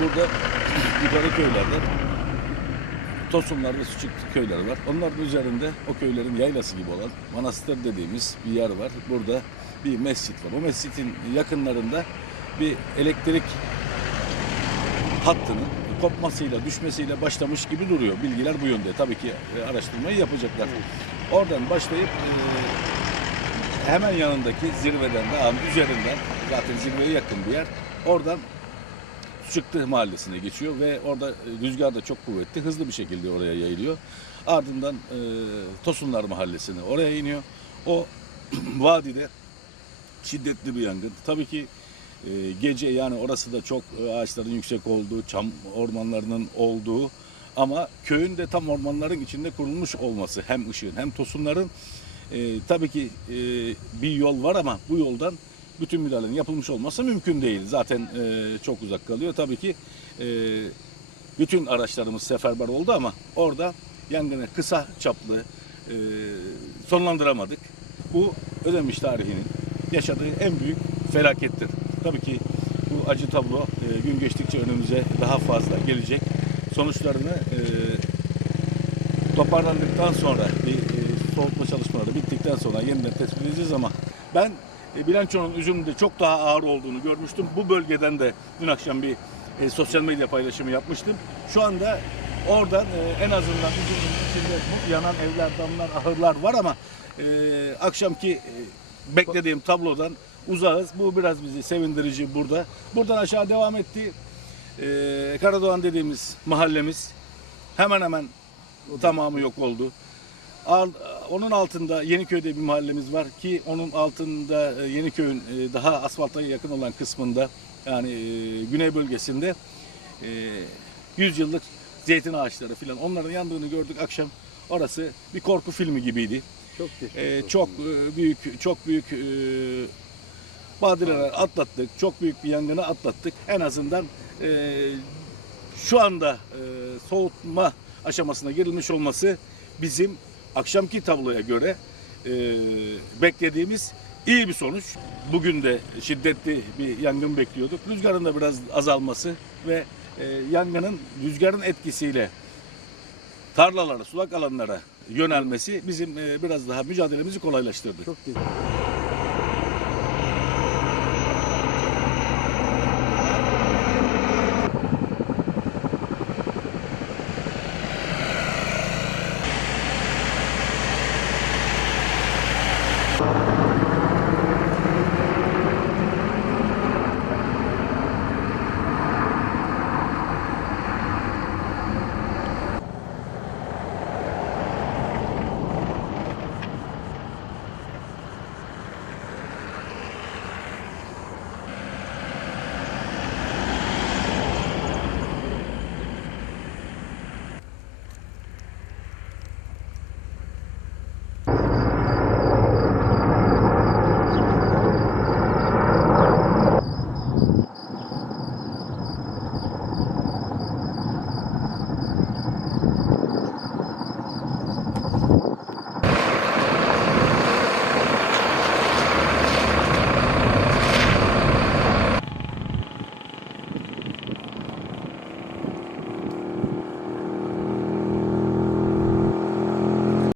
burada yukarı köylerde Tosunlar ve Suçuk köyleri var. Onların üzerinde o köylerin yaylası gibi olan manastır dediğimiz bir yer var. Burada bir mescit var. O mescitin yakınlarında bir elektrik hattının kopmasıyla, düşmesiyle başlamış gibi duruyor. Bilgiler bu yönde. Tabii ki e, araştırmayı yapacaklar. Oradan başlayıp e, hemen yanındaki zirveden, dağın üzerinden zaten zirveye yakın bir yer. Oradan Çıktı mahallesine geçiyor ve orada e, rüzgar da çok kuvvetli. Hızlı bir şekilde oraya yayılıyor. Ardından e, Tosunlar mahallesine oraya iniyor. O vadide şiddetli bir yangın. Tabii ki e, gece yani orası da çok e, ağaçların yüksek olduğu, çam ormanlarının olduğu ama köyün de tam ormanların içinde kurulmuş olması hem ışığın hem tosunların e, tabii ki e, bir yol var ama bu yoldan bütün müdahalenin yapılmış olması mümkün değil. Zaten e, çok uzak kalıyor. Tabii ki e, bütün araçlarımız seferber oldu ama orada yangını kısa çaplı e, sonlandıramadık. Bu Ödemiş tarihinin yaşadığı en büyük felakettir. Tabii ki bu acı tablo e, gün geçtikçe önümüze daha fazla gelecek. Sonuçlarını e, toparlandıktan sonra bir e, soğutma çalışmaları bittikten sonra yeniden tespit edeceğiz ama ben e, bilançonun üzümünde çok daha ağır olduğunu görmüştüm. Bu bölgeden de dün akşam bir e, sosyal medya paylaşımı yapmıştım. Şu anda oradan e, en azından üzümün içinde bu yanan evler, damlar, ahırlar var ama e, akşamki e, beklediğim tablodan uzağız. Bu biraz bizi sevindirici burada. Buradan aşağı devam etti. E, Karadoğan dediğimiz mahallemiz hemen hemen tamamı yok oldu. Onun altında Yeniköy'de bir mahallemiz var ki onun altında e, Yeniköy'ün e, daha asfalta yakın olan kısmında yani e, güney bölgesinde e, 100 yıllık zeytin ağaçları filan onların yandığını gördük akşam. Orası bir korku filmi gibiydi. Çok E, olsun. çok büyük çok büyük e, badireler atlattık. Çok büyük bir yangını atlattık. En azından e, şu anda e, soğutma aşamasına girilmiş olması bizim akşamki tabloya göre e, beklediğimiz iyi bir sonuç. Bugün de şiddetli bir yangın bekliyorduk. Rüzgarın da biraz azalması ve e, yangının rüzgarın etkisiyle tarlalara, sulak alanlara yönelmesi bizim e, biraz daha mücadelemizi kolaylaştırdı. Çok geçmiş.